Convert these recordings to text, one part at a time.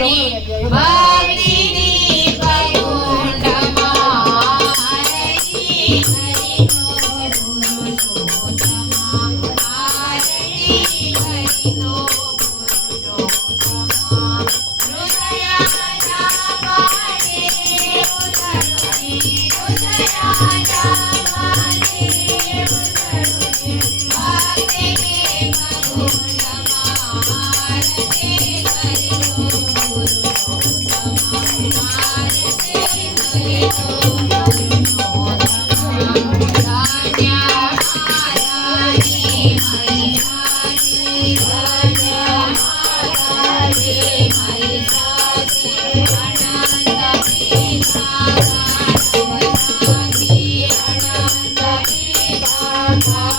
Amém. Bye.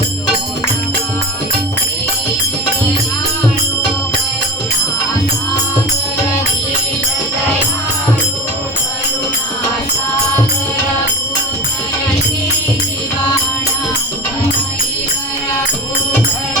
Thank you.